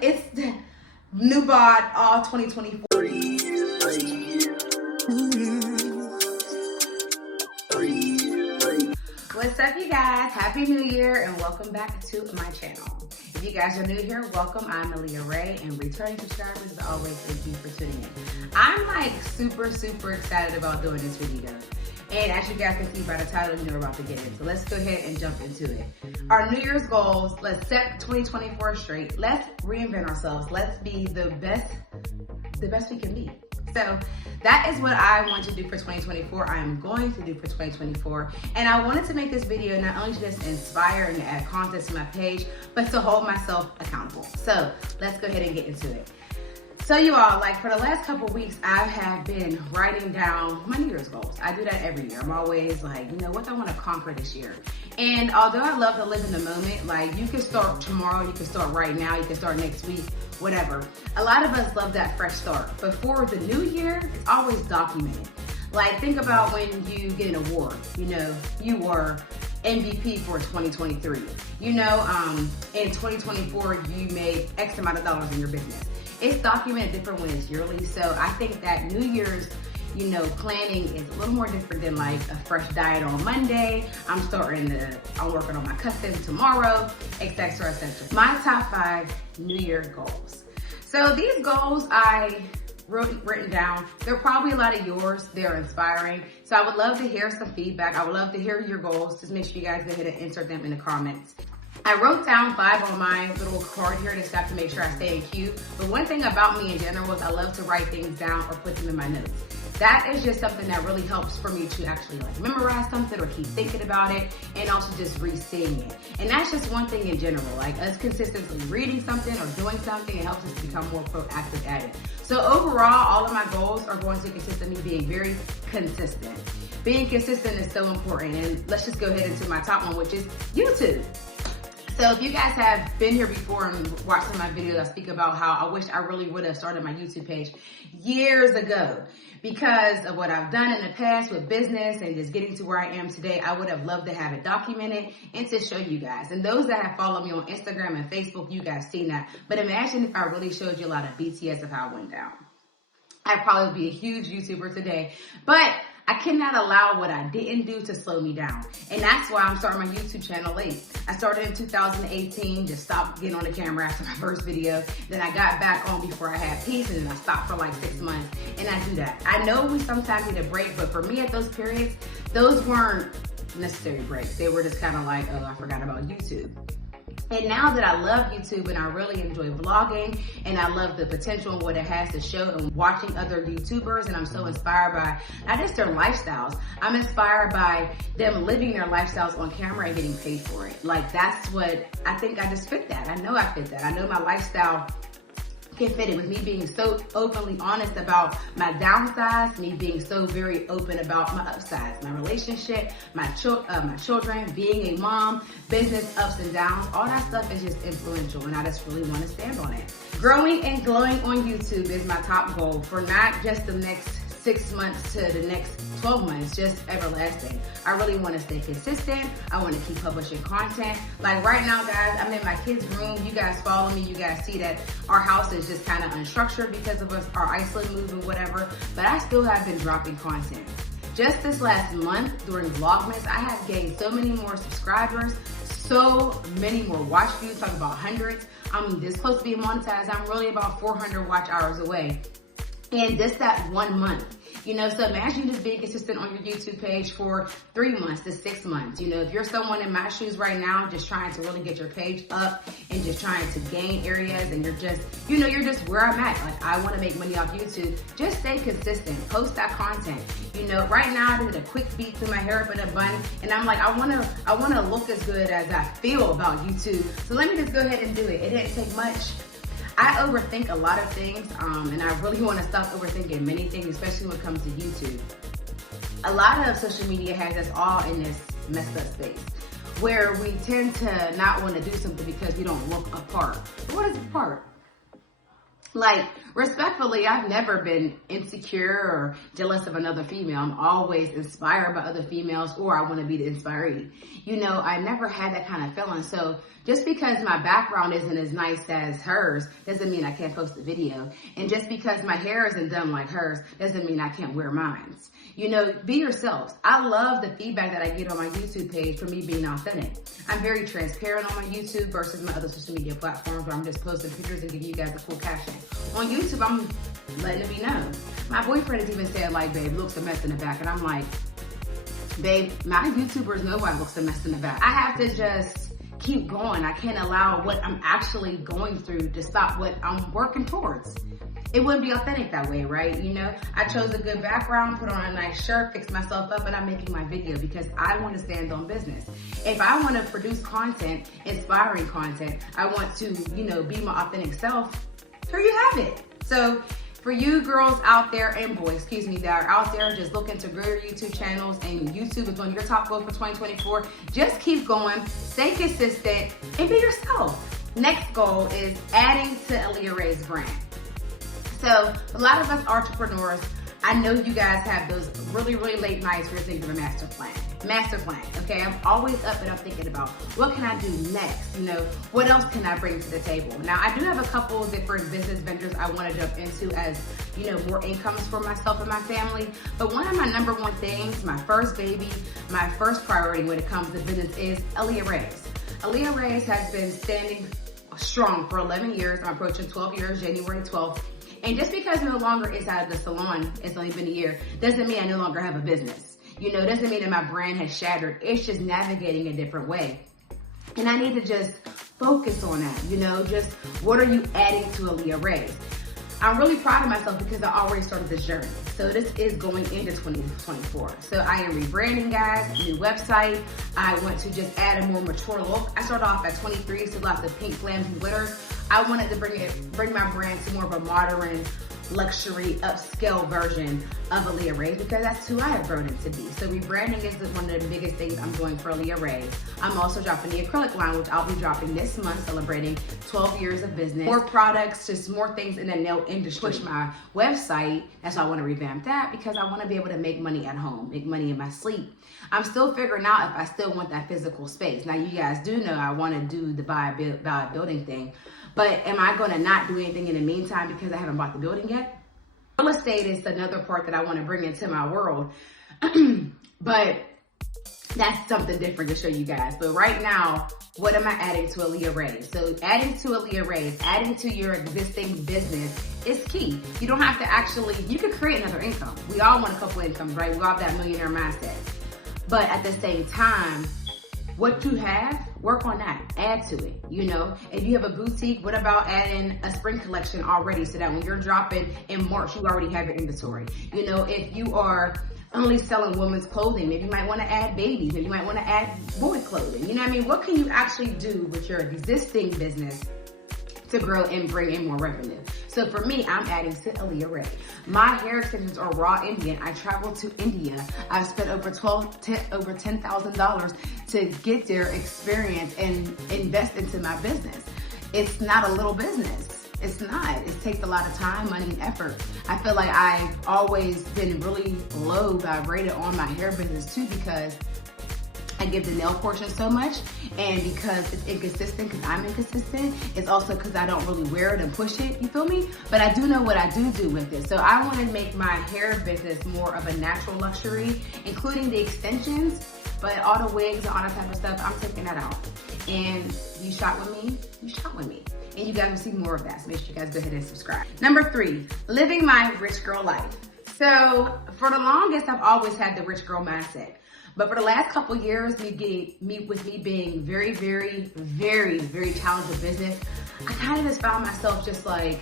It's the new bod all 2024. What's up, you guys? Happy New Year and welcome back to my channel. If you guys are new here, welcome. I'm aliyawrays, and returning subscribers, as always, thank you for tuning in. I'm like super excited about doing this video. And as you guys can see by the title, you know we're about to get in. So let's go ahead and jump into it. Our New Year's goals, let's set 2024 straight. Let's reinvent ourselves. Let's be the best we can be. So that is what I want to do for 2024. I am going to do for 2024. And I wanted to make this video not only to just inspire and add content to my page, but to hold myself accountable. So let's go ahead and get into it. So you all, like for the last couple of weeks, I have been writing down my New Year's goals. I do that every year. I'm always like, you know, what do I want to conquer this year? And although I love to live in the moment, like you can start tomorrow, you can start right now, you can start next week, whatever. A lot of us love that fresh start. But for the new year, it's always documented. Like think about when you get an award, you know, you were MVP for 2023. You know, in 2024, you made X amount of dollars in your business. It's documented different ways yearly. So I think that New Year's, you know, planning is a little more different than like a fresh diet on Monday. I'm working on my custom tomorrow, etc., etc. My top 5 New Year goals. So these goals I written down. They're probably a lot of yours. They're inspiring. So I would love to hear some feedback. I would love to hear your goals. Just make sure you guys go ahead and insert them in the comments. I wrote down 5 on my little card here to stop to make sure I stay in queue. But one thing about me in general is I love to write things down or put them in my notes. That is just something that really helps for me to actually like memorize something or keep thinking about it and also just re-seeing it. And that's just one thing in general, like us consistently reading something or doing something, it helps us become more proactive at it. So overall, all of my goals are going to consist of me being very consistent. Being consistent is so important. And let's just go ahead into my top one, which is YouTube. So if you guys have been here before and watched some of my videos, I speak about how I wish I really would have started my YouTube page years ago. Because of what I've done in the past with business and just getting to where I am today, I would have loved to have it documented and to show you guys. And those that have followed me on Instagram and Facebook, you guys seen that. But imagine if I really showed you a lot of BTS of how it went down. I'd probably be a huge YouTuber today. But I cannot allow what I didn't do to slow me down. And that's why I'm starting my YouTube channel late. I started in 2018, just stopped getting on the camera after my first video. Then I got back on before I had peace, and then I stopped for like 6 months. And I do that. I know we sometimes need a break, but for me at those periods, those weren't necessary breaks. They were just kind of like, oh, I forgot about YouTube. And now that I love YouTube and I really enjoy vlogging and I love the potential of what it has to show and watching other YouTubers, and I'm so inspired by not just their lifestyles, I'm inspired by them living their lifestyles on camera and getting paid for it. Like that's what, I think I just fit that. I know I fit that. I know my lifestyle can fit it with me being so openly honest about my downsides, me being so very open about my upsides, my relationship, my children, being a mom, business ups and downs, all that stuff is just influential and I just really want to stand on it. Growing and glowing on YouTube is my top goal for not just the next 6 months to the next 12 months, just everlasting. I really want to stay consistent. I want to keep publishing content. Like right now, guys, I'm in my kids' room. You guys follow me. You guys see that our house is just kind of unstructured because of our Iceland move and whatever, but I still have been dropping content. Just this last month during Vlogmas, I have gained so many more subscribers, so many more watch views, talking about hundreds. I'm this close to being monetized. I'm really about 400 watch hours away. And just that 1 month, you know, so imagine just being consistent on your YouTube page for 3 months to 6 months. You know, if you're someone in my shoes right now, just trying to really get your page up and just trying to gain areas and you're just, you know, you're just where I'm at. Like I want to make money off YouTube. Just stay consistent, post that content. You know, right now I did a quick beat through my hair up in a bun and I'm like, I want to look as good as I feel about YouTube. So let me just go ahead and do it. It didn't take much. I overthink a lot of things, and I really want to stop overthinking many things, especially when it comes to YouTube. A lot of social media has us all in this messed up space, where we tend to not want to do something because we don't look apart. But what is apart? Like Respectfully, I've never been insecure or jealous of another female. I'm always inspired by other females, or I want to be the inspiree. You know, I never had that kind of feeling. So just because my background isn't as nice as hers doesn't mean I can't post a video. And just because my hair isn't done like hers doesn't mean I can't wear mine. You know, be yourselves. I love the feedback that I get on my YouTube page for me being authentic. I'm very transparent on my YouTube versus my other social media platforms where I'm just posting pictures and giving you guys a cool caption. On YouTube, I'm letting it be known. My boyfriend has even said, like, babe, looks a mess in the back. And I'm like, babe, my YouTubers know why it looks a mess in the back. I have to just keep going. I can't allow what I'm actually going through to stop what I'm working towards. It wouldn't be authentic that way, right? You know, I chose a good background, put on a nice shirt, fix myself up, and I'm making my video because I want to stand on business. If I want to produce content, inspiring content, I want to, you know, be my authentic self, here you have it. So for you girls out there and boys, excuse me, that are out there just looking to grow your YouTube channels and YouTube is one of your top goals for 2024, just keep going, stay consistent, and be yourself. Next goal is adding to aliyawrays brand. So a lot of us entrepreneurs, I know you guys have those really, really late nights where you're thinking of a master plan, okay? I'm always up and I'm thinking about what can I do next? You know, what else can I bring to the table? Now, I do have a couple different business ventures I want to jump into as, you know, more incomes for myself and my family. But one of my number one things, my first baby, my first priority when it comes to business is aliyawrays. Aliyawrays has been standing strong for 11 years. I'm approaching 12 years, January 12th. And just because no longer inside of the salon, it's only been a year, doesn't mean I no longer have a business. You know, doesn't mean that my brand has shattered. It's just navigating a different way. And I need to just focus on that, you know, just what are you adding to aliyawrays? I'm really proud of myself because I already started this journey. So this is going into 2024. So I am rebranding, guys, new website. I want to just add a more mature look. I started off at 23, so lots of pink glams and glitters. I wanted to bring my brand to more of a modern, luxury, upscale version of aliyawrays because that's who I have grown into be. So rebranding is one of the biggest things I'm doing for aliyawrays. I'm also dropping the acrylic line, which I'll be dropping this month, celebrating 12 years of business. More products, just more things in the nail industry. Push my website, that's why I want to revamp that because I want to be able to make money at home, make money in my sleep. I'm still figuring out if I still want that physical space. Now, you guys do know I want to do the buy a building thing. But am I going to not do anything in the meantime because I haven't bought the building yet? Real estate is another part that I want to bring into my world. But that's something different to show you guys. But right now, what am I adding to aliyawrays? So adding to aliyawrays, adding to your existing business is key. You don't have to actually, you can create another income. We all want a couple incomes, right? We all have that millionaire mindset. But at the same time, what you have, work on that, add to it, you know? If you have a boutique, what about adding a spring collection already so that when you're dropping in March, you already have your inventory? You know, if you are only selling women's clothing, maybe you might wanna add babies, maybe you might wanna add boy clothing. You know what I mean? What can you actually do with your existing business to grow and bring in more revenue? So for me, I'm adding to aliyawrays. My hair extensions are raw Indian. I traveled to India. I've spent over $10,000 to get their experience and invest into my business. It's not a little business. It's not. It takes a lot of time, money, and effort. I feel like I've always been really low vibrated on my hair business too because I give the nail portion so much, and because it's inconsistent, because I'm inconsistent, it's also because I don't really wear it and push it, you feel me? But I do know what I do with it. So I want to make my hair business more of a natural luxury, including the extensions, but all the wigs and all that type of stuff, I'm taking that out. And you shop with me, you shop with me. And you guys will see more of that, so make sure you guys go ahead and subscribe. Number 3, living my rich girl life. So for the longest, I've always had the rich girl mindset. But for the last couple years, with me being very, very, very, very talented business, I kind of just found myself just like,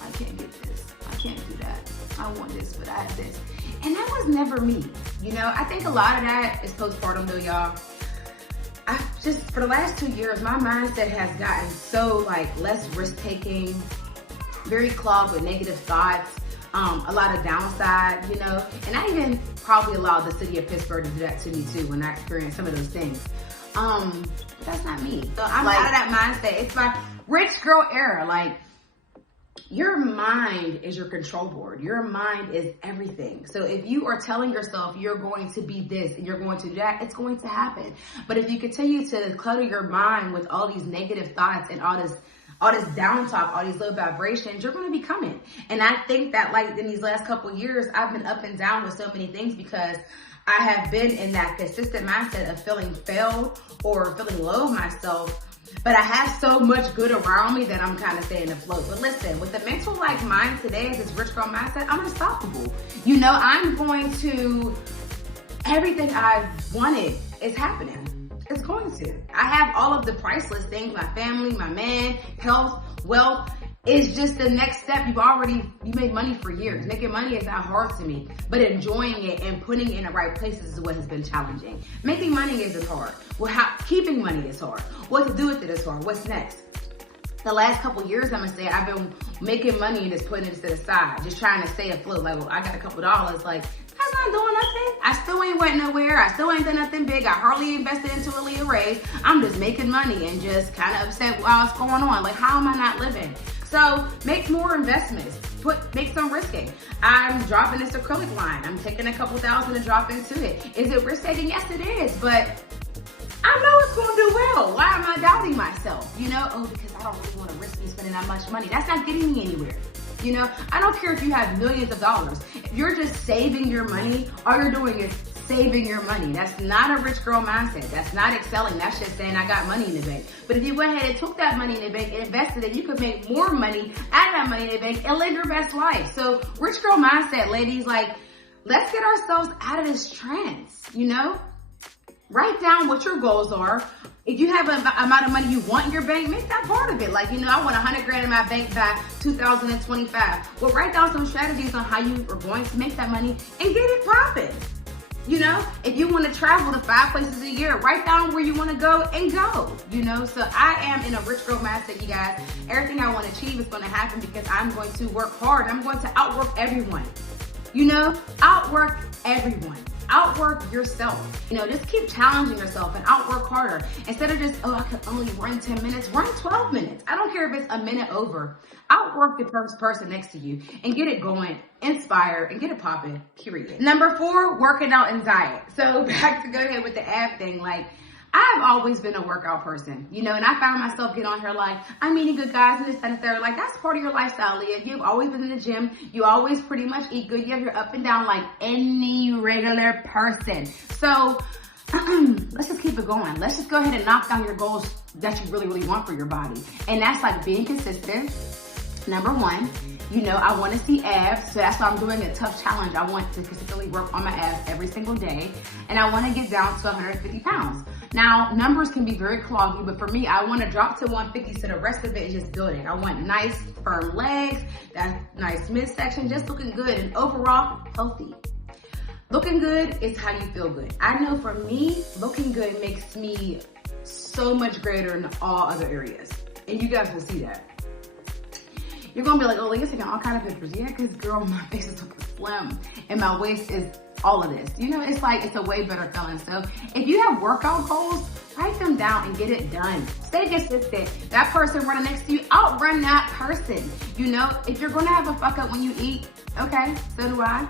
I can't get this, I can't do that, I want this, but I have this. And that was never me, you know? I think a lot of that is postpartum though, y'all. For the last 2 years, my mindset has gotten so like less risk-taking, very clogged with negative thoughts, a lot of downside, you know, and I even probably allowed the city of Pittsburgh to do that to me too when I experienced some of those things. But that's not me. So I'm out of that mindset. It's my rich girl era. Like, Your mind is your control board. Your mind is everything. So if you are telling yourself you're going to be this and you're going to do that, it's going to happen. But if you continue to clutter your mind with all these negative thoughts and all this down talk, all these low vibrations, you're going to become it. And I think that like in these last couple of years, I've been up and down with so many things because I have been in that consistent mindset of feeling failed or feeling low of myself. But I have so much good around me that I'm kind of staying afloat. But listen, with the mental like mind today, this rich girl mindset, I'm unstoppable. You know, I'm going to, everything I've wanted is happening. It's going to. I have all of the priceless things, my family, my man, health, wealth. It's just the next step. You made money for years. Making money is not hard to me, but enjoying it and putting it in the right places is what has been challenging. Making money isn't hard. Well, keeping money is hard. What to do with it is hard. What's next? The last couple years, I'm gonna say, I've been making money and just putting it to the side, just trying to stay afloat. Like, well, I got a couple dollars. Like, that's not doing nothing. I still ain't went nowhere. I still ain't done nothing big. I hardly invested into aliyawrays. I'm just making money and just kind of upset while it's going on. Like, how am I not living? So make more investments, make some risking. I'm dropping this acrylic line. I'm taking a couple thousand to drop into it. Is it risk taking? Yes, it is, but I know it's gonna do well. Why am I doubting myself? You know, oh, because I don't really wanna risk me spending that much money. That's not getting me anywhere. You know, I don't care if you have millions of dollars. If you're just saving your money, all you're doing is saving your money. That's not a rich girl mindset. That's not excelling. That's just saying I got money in the bank. But if you went ahead and took that money in the bank and invested it, you could make more money out of that money in the bank and live your best life. So rich girl mindset, ladies, like, let's get ourselves out of this trance, you know? Write down what your goals are. If you have an amount of money you want in your bank, make that part of it. Like, you know, I want 100 grand in my bank by 2025. Well, write down some strategies on how you are going to make that money and get it popping. You know, if you want to travel to 5 places a year, write down where you want to go and go, you know. So I am in a rich girl mindset, you guys. Everything I want to achieve is going to happen because I'm going to work hard. I'm going to outwork everyone, you know, outwork everyone. Outwork yourself. You know, just keep challenging yourself and outwork harder. Instead of just, oh, I can only run 10 minutes, run 12 minutes. I don't care if it's a minute over. Outwork the first person next to you and get it going, inspire, and get it popping, period. Number 4, working out and diet. So back to go ahead with the ab thing, like, I've always been a workout person, you know, and I found myself getting on here like, I'm eating good, guys, and this, that, and third. Like, that's part of your lifestyle, Aliya. You've always been in the gym. You always pretty much eat good. You have your up and down like any regular person. So let's just keep it going. Let's just go ahead and knock down your goals that you really, really want for your body. And that's like being consistent. Number 1, you know, I want to see abs, so that's why I'm doing a tough challenge. I want to consistently work on my abs every single day, and I want to get down to 150 pounds. Now, numbers can be very cloggy, but for me, I want to drop to 150, so the rest of it is just building. I want nice, firm legs, that nice midsection, just looking good, and overall, healthy. Looking good is how you feel good. I know for me, looking good makes me so much greater in all other areas, and you guys will see that. You're gonna be like, oh, Aliya's taking all kind of pictures. Yeah, because girl, my face is looking slim and my waist is all of this. You know, it's like, it's a way better feeling. So if you have workout goals, write them down and get it done. Stay consistent. That person running next to you, outrun that person. You know, if you're gonna have a fuck up when you eat, okay, so do I.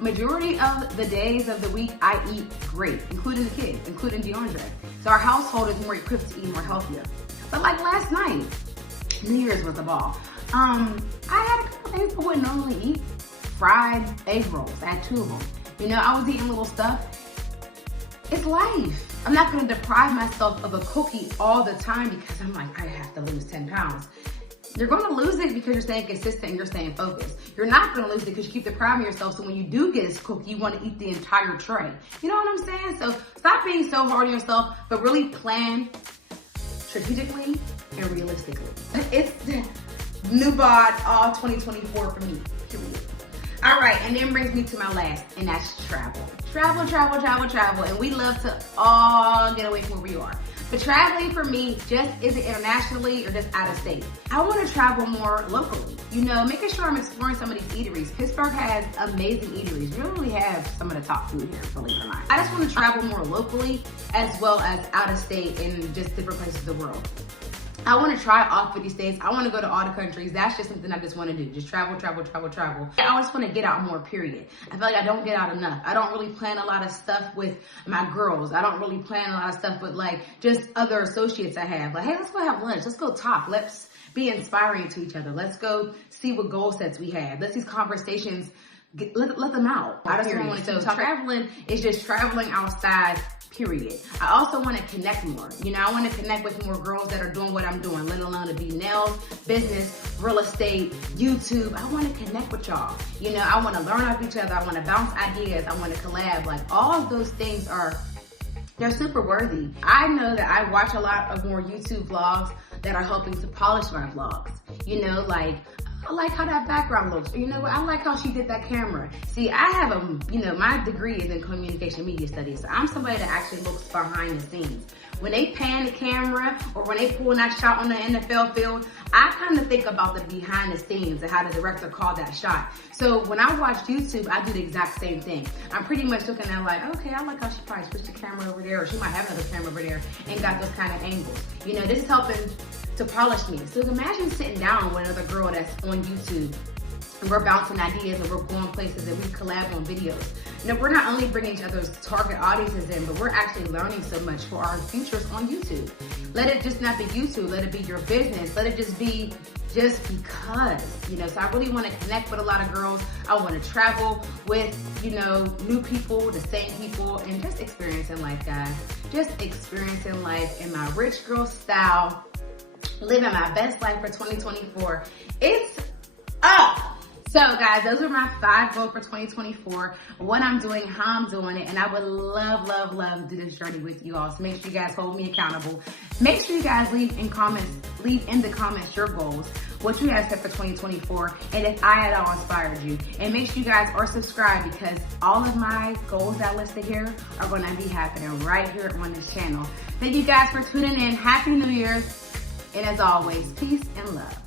Majority of the days of the week, I eat great, including the kids, including DeAndre. So our household is more equipped to eat more healthier. But like last night, New Year's was a ball. I had a couple things I wouldn't normally eat. Fried egg rolls, I had 2 of them. You know, I was eating little stuff. It's life. I'm not gonna deprive myself of a cookie all the time because I'm like, I have to lose 10 pounds. You're gonna lose it because you're staying consistent and you're staying focused. You're not gonna lose it because you keep depriving yourself, so when you do get this cookie, you wanna eat the entire tray. You know what I'm saying? So stop being so hard on yourself, but really plan strategically and realistically. It's new bod all 2024 for me, period. All right, and then brings me to my last, and that's travel. Travel, travel, travel, travel, and we love to all get away from where we are. But traveling for me just isn't internationally or just out of state. I want to travel more locally. You know, making sure I'm exploring some of these eateries. Pittsburgh has amazing eateries. We really have some of the top food here, believe it or not. I just want to travel more locally as well as out of state in just different places of the world. I want to try all 50 states. I want to go to all the countries. That's just something I just want to do. Just travel, travel, travel, travel. I just want to get out more, period. I feel like I don't get out enough. I don't really plan a lot of stuff with my girls. I don't really plan a lot of stuff with like just other associates I have. Like, hey, let's go have lunch. Let's go talk. Let's be inspiring to each other. Let's go see what goal sets we have. Let's these conversations, let them out. I just want to traveling is just traveling outside, period. I also want to connect more. You know, I want to connect with more girls that are doing what I'm doing, let alone to be nails, business, real estate, YouTube. I want to connect with y'all. You know, I want to learn off each other. I want to bounce ideas. I want to collab. Like, all of those things they're super worthy. I know that I watch a lot of more YouTube vlogs that are helping to polish my vlogs. You know, like, I like how that background looks. You know what? I like how she did that camera. See, I have my degree is in communication media studies. So I'm somebody that actually looks behind the scenes. When they pan the camera or when they pull that shot on the NFL field, I kind of think about the behind the scenes and how the director called that shot. So when I watch YouTube, I do the exact same thing. I'm pretty much looking at like, okay, I like how she probably switched the camera over there, or she might have another camera over there and got those kind of angles. You know, this is helping to polish me. So imagine sitting down with another girl that's on YouTube and we're bouncing ideas and we're going places and we collab on videos. You know, we're not only bringing each other's target audiences in, but we're actually learning so much for our futures on YouTube. Let it just not be YouTube, let it be your business. Let it just be just because, you know, so I really want to connect with a lot of girls. I want to travel with, you know, new people, the same people, and just experiencing life, guys. Just experiencing life in my rich girl style, living my best life for 2024. It's up. So guys, those are my 5 goals for 2024, what I'm doing, how I'm doing it, and I would love, love, love to do this journey with you all. So make sure you guys hold me accountable. Make sure you guys leave in the comments your goals, what you guys set for 2024, and if I at all inspired you. And make sure you guys are subscribed, because all of my goals that I listed here are going to be happening right here on this channel. Thank you guys for tuning in. Happy New Year. And as always, peace and love.